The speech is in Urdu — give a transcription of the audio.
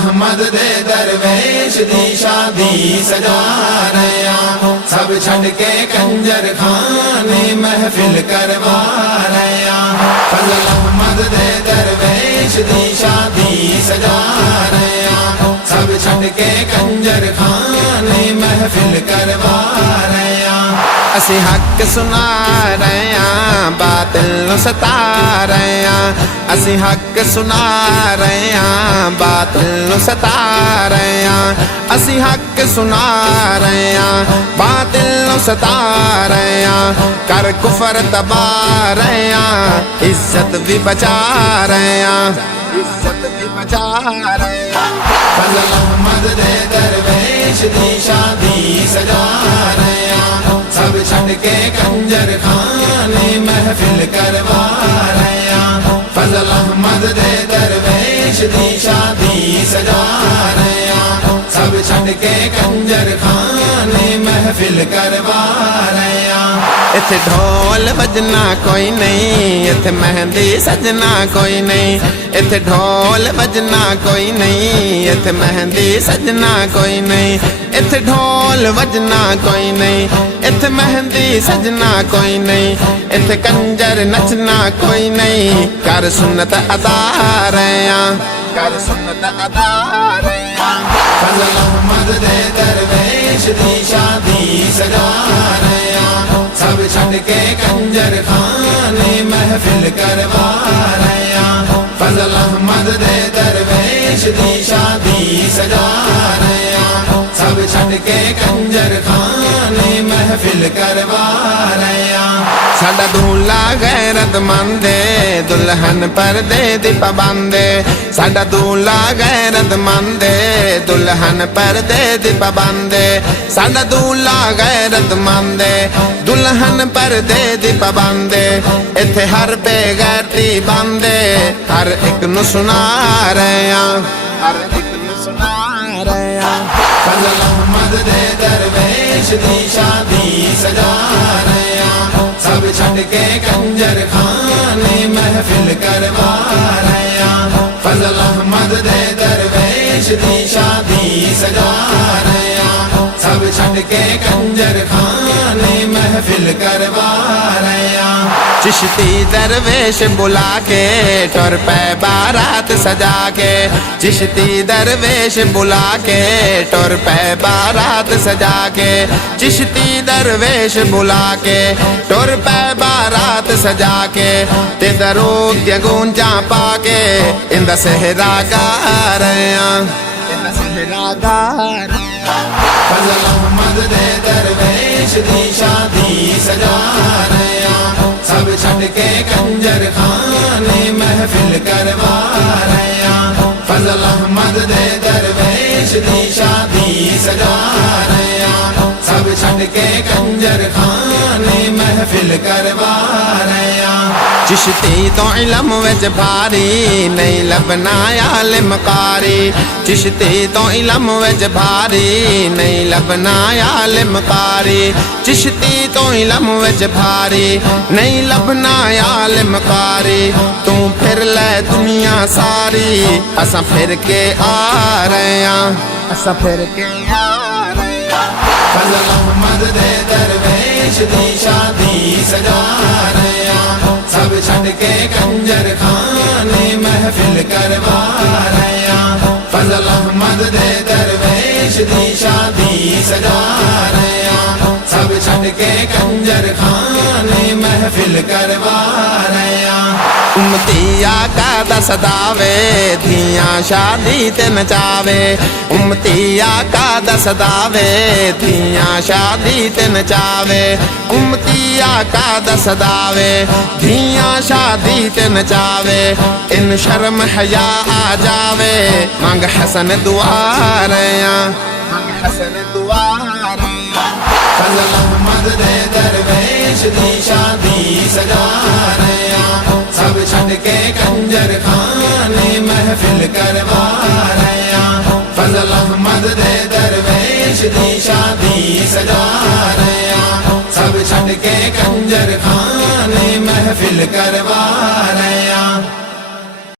احمد دے درویش دی شادی سجا رہے ہیں، سب چھڈ کے کنجر خانے محفل کروا رہے ہیں، فضل احمد دے درویش دی شادی سجا رہے ہیں، سب چھڈ کے کنجر خانے محفل کروا رہے ہیں۔ اسی حق سنا رہے ہیں، باطل نو ستا رہے ہیں، اسی حق سنا رہے ہیں، باطل نو ستا رہے ہیں، اسی حق سنا رہے ہیں، باطل نو ستا رہے ہیں، کر کفر تباہ رہے ہیں، عزت بھی بچا رہے ہیں، عزت بھی بچا رہے ہیں۔ فضل احمد دے درویش دی شادی سجا رہے ہیں، سب چھڈ کے کنجر خانے محفل کروا رہے ہیں، فضل احمد دے درویش دی شادی سجا رہے ہیں، سب چھڈ کے کنجر خانے محفل کروا رہے ہیں۔ اتھے ڈھول بجنا کوئی نہیں، اتھے مہندی سجنا کوئی نہیں، اتھے ڈھول بجنا کوئی نہیں، اتھے مہندی سجنا کوئی نہیں، اتھے ڈھول بجنا کوئی نہیں، اتھے مہندی سجنا کوئی نہیں، اتھے کنجر نچنا کوئی نہیں، کر سنت ادا رہے ہیں، کر سنت ادا رہے ہیں۔ فضل احمد دے درویش دی شادی سجا رہے ہیں، سب چھڈ کے کنجر خانے محفل کروا رہے ہیں، فضل احمد دے درویش دی شادی سجا رہے ہیں، سب چھڈ کے کنجر خانے محفل کروا رہے ہیں۔ ساڈا دولہا غیرت مند ہے، دلہن پردے دی پابند ہے، ساڈا دولہا غیرت مند ہے، دلہن پردے دی پابند ہے، ساڈا دولہا غیرت مند ہے، دلہن پردے دی پابند ہے، ایتھے ہر بے غیرتی بند ہے، ہر ایک نو سنا رہے ہیں، ہر ایک نو سنا رہے ہیں۔ فضل احمد دے درویش دی شادی سجا رہے ہیں، سب چھڈ کے کنجر خانے محفل کروا رہے ہیں، فضل احمد دے درویش دی شادی سجا رہے ہیں، سب چھڈ کے کنجر خانے محفل کروا رہے ہیں۔ چشتی درویش بلا کے ٹر پہ بارات سجا کے، چشتی درویش بلا کے ٹر پہ بارات سجا کے، چشتی درویش بلا کے ٹر پہ بارات سجا کے، تے درود دیا گونجا پا کے اندہ صحرا گا رہے ہیں، اندہ صحرا گا رہے ہیں۔ فضل احمد دے درویش دی شادی سجا رہے ہیں، سب چھڈ کے کنجر خانے محفل کروا رہے ہیں، فضل احمد دے درویش دی شادی سجا رہے ہیں، سب چھڈ کے کنجر خانے محفل کروا رہے ہیں۔ چشتی تو علم وچ بھاری نہیں لبنا عالم قاری، چشتی تو علم وچ بھاری نہیں لبنا عالم قاری، چشتی تو علم وچ بھاری نہیں لبنا عالم قاری، تو پھر لے دنیا ساری، اساں پھر کے آ رہے ہیں، اساں پھر کے آ رہے ہیں۔ فضل احمد دے درویش دی شادی سجا رہے ہیں، سب چھڈ کے کنجر خانے محفل کروا رہے ہیں، فضل احمد دے درویش دی شادی سجا رہے ہیں، سب چھڈ کے کنجر خانے محفل کروا رہے ہیں۔ امتی آقا دا صداوے دھیاں شادی تے نچاوے، امتی آقا دا صداوے دھیاں شادی تے نچاوے، امتی آقا دا صداوے دھیاں شادی تے نچاوے، ان شرم حیا آ جاوے، مانگ حسن دعا رہے ہیں، مانگ حسن دعا رہے ہیں۔ فضل احمد دے درویش دی شادی سجا رہے ہیں، سب چھڈ کے کنجر خانے محفل کروا رہے ہیں، فضل احمد دے درویش دی شادی سجا رہے ہیں، سب چھڈ کے کنجر خانے محفل کروا رہے ہیں۔